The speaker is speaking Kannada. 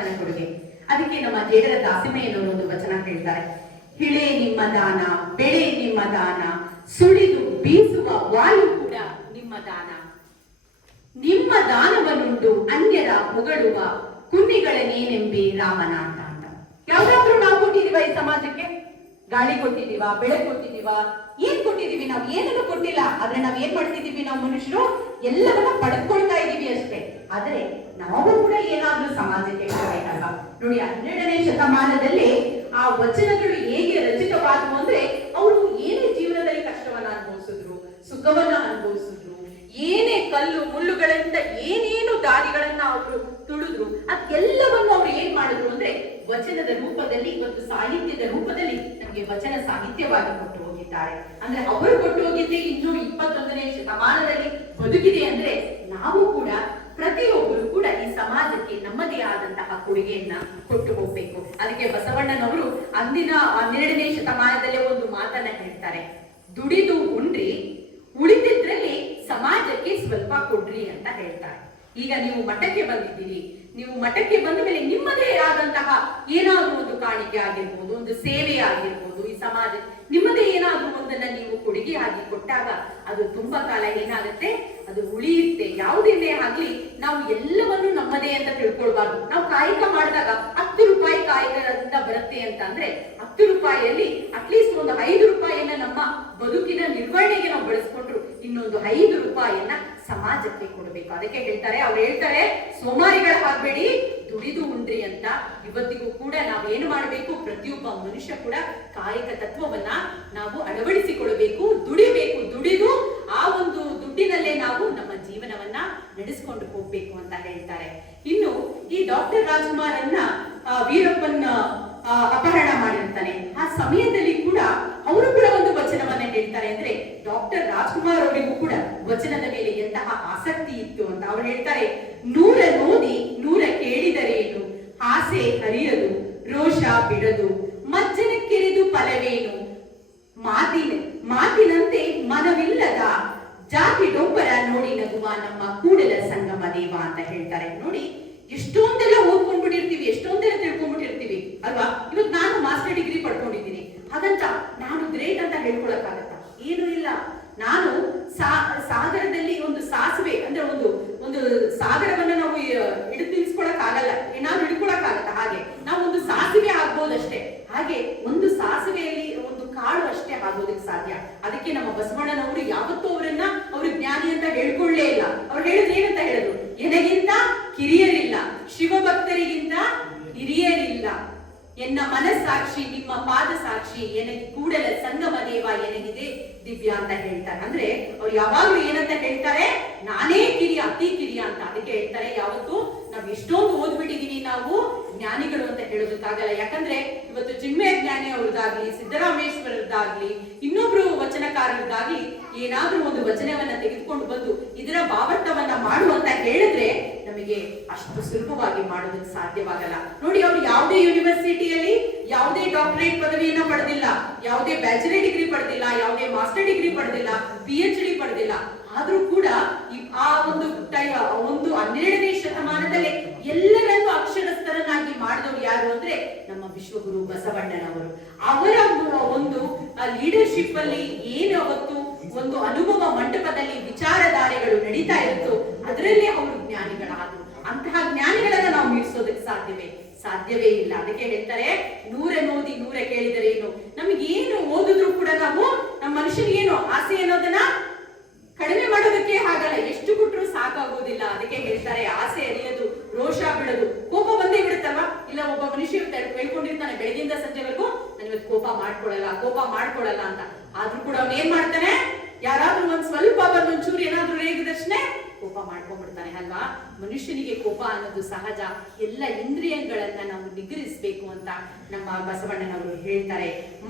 ಪರಮಾತ್ಮನ ಕೊಡುಗೆ ಅದಕ್ಕೆ ನಮ್ಮ ಜೇಡರ ದಾಸಿಮೆಯನ್ನು ಒಂದು ವಚನ ಹೇಳ್ತಾರೆ. ಹಿಳೆ ನಿಮ್ಮ ದಾನ, ಬೆಳೆ ನಿಮ್ಮ ದಾನ, ಸುಳಿದು ಬೀಸುವ ವಾಯು ಕೂಡ ನಿಮ್ಮ ದಾನ. ನಿಮ್ಮ ದಾನವನ್ನುಂಟು ಅನ್ಯರ ಹೊಗಳುವ ಕುನ್ನಿಗಳನ್ನೇನೆಂಬಿ ರಾಮನಾಥ ಅಂತ. ಯಾವ್ದಾದ್ರು ನಾವು ಕೊಟ್ಟಿದೀವ ಈ ಸಮಾಜಕ್ಕೆ? ಗಾಳಿ ಕೊಟ್ಟಿದೀವ ಬೆಳೆ ಕೊಟ್ಟಿದೀವ ಏನ್ ಕೊಟ್ಟಿದೀವಿ ನಾವು? ಏನನ್ನು ಕೊಟ್ಟಿಲ್ಲ. ಆದ್ರೆ ನಾವ್ ಏನ್ ಮಾಡ್ತಿದೀವಿ ನಾವು ಮನುಷ್ಯರು? ಎಲ್ಲವನ್ನ ಅಷ್ಟೇ ಆದ್ರೆ ನಾವು ಕೂಡ ಏನಾದ್ರೂ ಸಮಾಜಕ್ಕೆ ಕೊಡಬೇಕಲ್ವಾ ನೋಡಿ ಹನ್ನೆರಡನೇ ಶತಮಾನದಲ್ಲಿ ಆ ವಚನಗಳು ಹೇಗೆ ರಚಿತವಾದವು ಅಂದ್ರೆ ಅವರು ಏನೇ ಜೀವನದಲ್ಲಿ ಕಷ್ಟವನ್ನ ಅನುಭವಿಸಿದ್ರು, ಸುಖವನ್ನ ಅನುಭವಿಸಿದ್ರು, ಏನೇ ಕಲ್ಲು ಮುಳ್ಳುಗಳಿಂದ ಏನೇನು ದಾರಿಗಳನ್ನ ಅವರು ತುಳಿದ್ರು, ಅದೆಲ್ಲವನ್ನು ಅವ್ರು ಏನ್ ಮಾಡಿದ್ರು ಅಂದ್ರೆ ವಚನದ ರೂಪದಲ್ಲಿ ಮತ್ತು ಸಾಹಿತ್ಯದ ರೂಪದಲ್ಲಿ ನಮಗೆ ವಚನ ಸಾಹಿತ್ಯವಾಗಿ ಕೊಟ್ಟು ಹೋಗಿದ್ದಾರೆ. ಅಂದ್ರೆ ಅವರು ಕೊಟ್ಟು ಹೋಗಿದ್ದೆ ಇನ್ನೂ ಇಪ್ಪತ್ತೊಂದನೇ ಶತಮಾನದಲ್ಲಿ ಬದುಕಿದೆ ಅಂದ್ರೆ ನಾವು ಕೂಡ ಪ್ರತಿಯೊಬ್ಬರು ಕೂಡ ಈ ಸಮಾಜಕ್ಕೆ ನಮ್ಮದೇ ಆದಂತಹ ಕೊಡುಗೆಯನ್ನ ಕೊಟ್ಟು ಹೋಗ್ಬೇಕು. ಅದಕ್ಕೆ ಬಸವಣ್ಣನವರು ಅಂದಿನ, ಹನ್ನೆರಡನೇ ಶತಮಾನದಲ್ಲೇ ಒಂದು ಮಾತನ್ನ ಹೇಳ್ತಾರೆ. ದುಡಿದು ಉಂಡ್ರಿ, ಉಳಿದಿದ್ರಲ್ಲಿ ಸಮಾಜಕ್ಕೆ ಸ್ವಲ್ಪ ಕೊಡ್ರಿ ಅಂತ ಹೇಳ್ತಾರೆ. ಈಗ ನೀವು ಮಠಕ್ಕೆ ಬಂದಿದ್ದೀರಿ. ನೀವು ಮಠಕ್ಕೆ ಬಂದ ಮೇಲೆ ನಿಮ್ಮದೇ ಆದಂತಹ ಏನಾದರೂ ಒಂದು ಕಾಣಿಕೆ ಆಗಿರ್ಬೋದು, ಒಂದು ಸೇವೆ ಆಗಿರ್ಬೋದು ಈ ಸಮಾಜ, ನಿಮ್ಮದೇ ಏನಾದರೂ ಒಂದನ್ನ ನೀವು ಕೊಡುಗೆಯಾಗಿ ಕೊಟ್ಟಾಗ ಅದು ತುಂಬಾ ಕಾಲ ಏನಾಗುತ್ತೆ? ಅದು ಉಳಿಯುತ್ತೆ. ಯಾವುದೇನೇ ಆಗ್ಲಿ ನಾವು ಎಲ್ಲವನ್ನೂ ನಮ್ಮದೇ ಅಂತ ತಿಳ್ಕೊಳ್ಬಾರ್ದು. ನಾವು ಕಾಯಕ ಮಾಡಿದಾಗ ಹತ್ತು ರೂಪಾಯಿ ಕಾಯಕದಿಂದ ಬರುತ್ತೆ ಅಂತ ಹತ್ತು ರೂಪಾಯಿಯಲ್ಲಿ ಅಟ್ಲೀಸ್ಟ್ ಒಂದು ಐದು ರೂಪಾಯಿಯನ್ನ ನಮ್ಮ ಬದುಕಿನ ನಿರ್ವಹಣೆಗೆ ನಾವು ಬಳಸ್ಕೊಂಡ್ರು. ಇನ್ನೊಂದು ಐದು ರೂಪಾಯಿಯನ್ನ ಸಮಾಜಕ್ಕೆ ಕೊಡಬೇಕು. ಅದಕ್ಕೆ ಹೇಳ್ತಾರೆ, ಅವ್ರು ಹೇಳ್ತಾರೆ, ಸೋಮಾರಿಗಳ ಹಾಕ್ಬೇಡಿ, ದುಡಿದು ಉಂಡ್ರಿ ಅಂತ. ಇವತ್ತಿಗೂ ಕೂಡ ನಾವು ಏನು ಮಾಡಬೇಕು? ಪ್ರತಿಯೊಬ್ಬ ಮನುಷ್ಯ ಕೂಡ ಕಾಯಕ ತತ್ವವನ್ನ ನಾವು ಅಳವಡಿಸಿಕೊಳ್ಳಬೇಕು, ದುಡಿಬೇಕು, ದುಡಿದು ಆ ಒಂದು ದುಡ್ಡಿನಲ್ಲೇ ನಾವು ನಮ್ಮ ಜೀವನವನ್ನ ನಡೆಸ್ಕೊಂಡು ಹೋಗ್ಬೇಕು ಅಂತ ಹೇಳ್ತಾರೆ. ಇನ್ನು ಈ ಡಾಕ್ಟರ್ ರಾಜ್ಕುಮಾರ್ ಅನ್ನ ವೀರಪ್ಪನ್ ಅಪಹರಣ ಮಾಡಿರ್ತಾನೆ. ಆ ಸಮಯದಲ್ಲಿ ಕೂಡ ಅವರು ಕೂಡ ಒಂದು ವಚನವನ್ನ ಹೇಳ್ತಾರೆ ಅಂದ್ರೆ ಡಾಕ್ಟರ್ ರಾಜ್ಕುಮಾರ್ ಅವರಿಗೂ ಕೂಡ ವಚನದ ಮೇಲೆ ಎಂತಹ ಆಸಕ್ತಿ ಇತ್ತು ಅಂತ ಅವ್ರು ಹೇಳ್ತಾರೆ. ನೂರ ನೋದಿ ನೂರ ಕೇಳಿದರೇನು? ಆಸೆ ಹರಿಯದು, ರೋಷ ಬಿಡದು, ಮಜ್ಜನ ಕೆರೆದು ಫಲವೇನು? ಮಾತಿನ, ಮಾತಿನಂತೆ ಮನವಿಲ್ಲದ ಜಾತಿ ಡೊಬ್ಬರ ನೋಡಿ ನಗುವ ನಮ್ಮ ಕೂಡಲ ಸಂಗಮ ದೇವ ಅಂತ ಹೇಳ್ತಾರೆ. ನೋಡಿ, ಎಷ್ಟೊಂದೆಲ್ಲ ಓದ್ಕೊಂಡ್ಬಿಟ್ಟಿರ್ತೀವಿ, ಎಷ್ಟೊಂದೆಲ್ಲ ತಿಳ್ಕೊಂಡ್ಬಿಟ್ಟಿರ್ತೀವಿ. ಅಲ್ವಾ? ಇವತ್ತು ನಾನು ಮಾಸ್ಟರ್ ಡಿಗ್ರಿ ಪಡ್ಕೊಂಡಿದ್ದೀನಿ. ಹಾಗಂತ ನಾನು ಗ್ರೇಟ್ ಅಂತ ಹೇಳ್ಕೊಳಕ್ಕಾಗತ್ತ? ಏನು ಇಲ್ಲ. ನಾನು ಸಾಗರದಲ್ಲಿ ಒಂದು ಸಾಸಿವೆ, ಅಂದ್ರೆ ಒಂದು ಒಂದು ಸಾಗರವನ್ನ ನಾವು ಹಿಡಿದು ನಿಲ್ಸ್ಕೊಳಕ್ ಆಗಲ್ಲ ಏನಾದ್ರು ಹಿಡ್ಕೊಳಕ್ಕಾಗತ್ತ? ಹಾಗೆ. ನಾವು ಒಂದು ಸಾಸಿವೆ ಆಗ್ಬೋದಷ್ಟೇ. ಹಾಗೆ ಒಂದು ಸಾಸಿವೆಯಲ್ಲಿ ಒಂದು ಕಾಳು ಅಷ್ಟೇ ಆಗೋದಕ್ಕೆ ಸಾಧ್ಯ. ಅದಕ್ಕೆ ನಮ್ಮ ಬಸವಣ್ಣನವರು ಯಾವತ್ತೂ ಅವರನ್ನ ಅವರು ಜ್ಞಾನಿ ಅಂತ ಹೇಳ್ಕೊಳ್ಳೇ ಇಲ್ಲ. ಅವ್ರು ಹೇಳಿದ್ರು ಏನಂತ ಹೇಳಿದ್ರು? ಎನಗಿಂತ ಕಿರಿಯರಿಲ್ಲ. ಎನ್ನ ಮನಸ್ಸಾಕ್ಷಿ, ನಿಮ್ಮ ಪಾದ ಸಾಕ್ಷಿ ಎನಗೆ ಕೂಡಲ ಸಂಗಮ ದೇವ ಎನಗಿದೆ ದಿವ್ಯ ಅಂತ ಹೇಳ್ತಾರೆ. ಅಂದ್ರೆ ಅವ್ರು ಯಾವಾಗ್ಲೂ ಏನಂತ ಹೇಳ್ತಾರೆ? ನಾನೇ ಕಿರಿಯ, ಅತಿ ಕಿರಿಯ ಅಂತ ಅದಕ್ಕೆ ಹೇಳ್ತಾರೆ. ಯಾವತ್ತು ನಾವ್ ಎಷ್ಟೊಂದು ಓದ್ಬಿಟ್ಟಿದೀವಿ ನಾವು ಜ್ಞಾನಿಗಳು ಅಂತ ಹೇಳೋದಕ್ಕಾಗಲ್ಲ. ಯಾಕಂದ್ರೆ ಇವತ್ತು ಜಿಮ್ಮೆ ಜ್ಞಾನಿ ಅವ್ರದ್ದಾಗ್ಲಿ, ಸಿದ್ದರಾಮೇಶ್ವರದ್ದಾಗ್ಲಿ, ಇನ್ನೊಬ್ರು ವಚನಕಾರರದ್ದಾಗ್ಲಿ ಏನಾದ್ರೂ ಒಂದು ವಚನವನ್ನ ತೆಗೆದುಕೊಂಡು ಬಂದು ಇದರ ಭಾವಾರ್ಥವನ್ನ ನಮಗೆ ಅಷ್ಟು ಸುಲಭವಾಗಿ ಮಾಡೋದಕ್ಕೆ ಸಾಧ್ಯವಾಗಲ್ಲ. ನೋಡಿ, ಅವರು ಯಾವುದೇ ಯೂನಿವರ್ಸಿಟಿಯಲ್ಲಿ ಯಾವುದೇ ಡಾಕ್ಟರೇಟ್ ಪದವಿಯನ್ನ ಪಡೆದಿಲ್ಲ, ಯಾವುದೇ ಬ್ಯಾಚುಲರ್ ಡಿಗ್ರಿ ಪಡೆದಿಲ್ಲ, ಯಾವುದೇ ಮಾಸ್ಟರ್ ಡಿಗ್ರಿ ಪಡೆದಿಲ್ಲ ಪಿ ಎಚ್ ಡಿ ಪಡೆದಿಲ್ಲ. ಆದ್ರೂ ಕೂಡ ಆ ಒಂದು ಟೈಮ್ ಒಂದು ಹನ್ನೆರಡನೇ ಶತಮಾನದಲ್ಲಿ ಎಲ್ಲರನ್ನೂ ಅಕ್ಷರಸ್ಥರನ್ನಾಗಿ ಮಾಡಿದವರು ಯಾರು ಅಂದ್ರೆ ನಮ್ಮ ವಿಶ್ವಗುರು ಬಸವಣ್ಣನವರು. ಅವರ ಒಂದು ಲೀಡರ್ಶಿಪ್ ಅಲ್ಲಿ ಸಾಧ್ಯವೇ ಇಲ್ಲ. ಅದಕ್ಕೆ ಹೇಳ್ತಾರೆ, ನೂರೆ ನೋದಿ ನೂರ ಕೇಳಿದರೆ ಏನು? ನಮ್ಗೆ ಏನು ಓದಿದ್ರು ಕೂಡ ನಾವು ನಮ್ಮ ಮನುಷ್ಯನಿಗೆ ಏನು ಆಸೆ ಅನ್ನೋದನ್ನ ಕಡಿಮೆ ಮಾಡೋದಕ್ಕೆ ಆಗಲ್ಲ ಎಷ್ಟು ಕೊಟ್ಟರು ಸಾಕಾಗೋದಿಲ್ಲ. ಅದಕ್ಕೆ ಹೇಳ್ತಾರೆ, ಆಸೆ ಅರಿಯೋದು, ರೋಷ ಬಿಡೋದು ಕೋಪ ಬಂದೇ ಬಿಡುತ್ತಲ್ವಾ? ಇಲ್ಲ, ಒಬ್ಬ ಮನುಷ್ಯ ಹೇಳ್ಕೊಂಡಿರ್ತಾನೆ ಬೆಳಗಿಂದ ಸಂಜೆವರೆಗೂ, ನಾನು ಕೋಪ ಮಾಡ್ಕೊಳಲ್ಲ ಕೋಪ ಮಾಡ್ಕೊಳಲ್ಲ ಅಂತ. ಆದ್ರೂ ಕೂಡ ಅವ್ನು ಏನ್ ಮಾಡ್ತಾನೆ? ಯಾರಾದ್ರೂ ಒಂದ್ ಸ್ವಲ್ಪ ಬಂದು ಒಂಚೂರು ಏನಾದ್ರೂ ರೇಗಿದಷ್ಟೇ ಕೋಪ ಮಾಡ್ಕೊಂಡ್ಬಿಡ್ತಾನೆ, ಅಲ್ವಾ? ಮನುಷ್ಯನಿಗೆ ಕೋಪ ಅನ್ನೋದು ಸಹಜ. ಎಲ್ಲ ಇಂದ್ರಿಯಗಳನ್ನ ನಾವು ನಿಗ್ರಹಿಸ್ಬೇಕು ಅಂತ ನಮ್ಮ ಬಸವಣ್ಣನವರು ಹೇಳ್ತಾರೆ.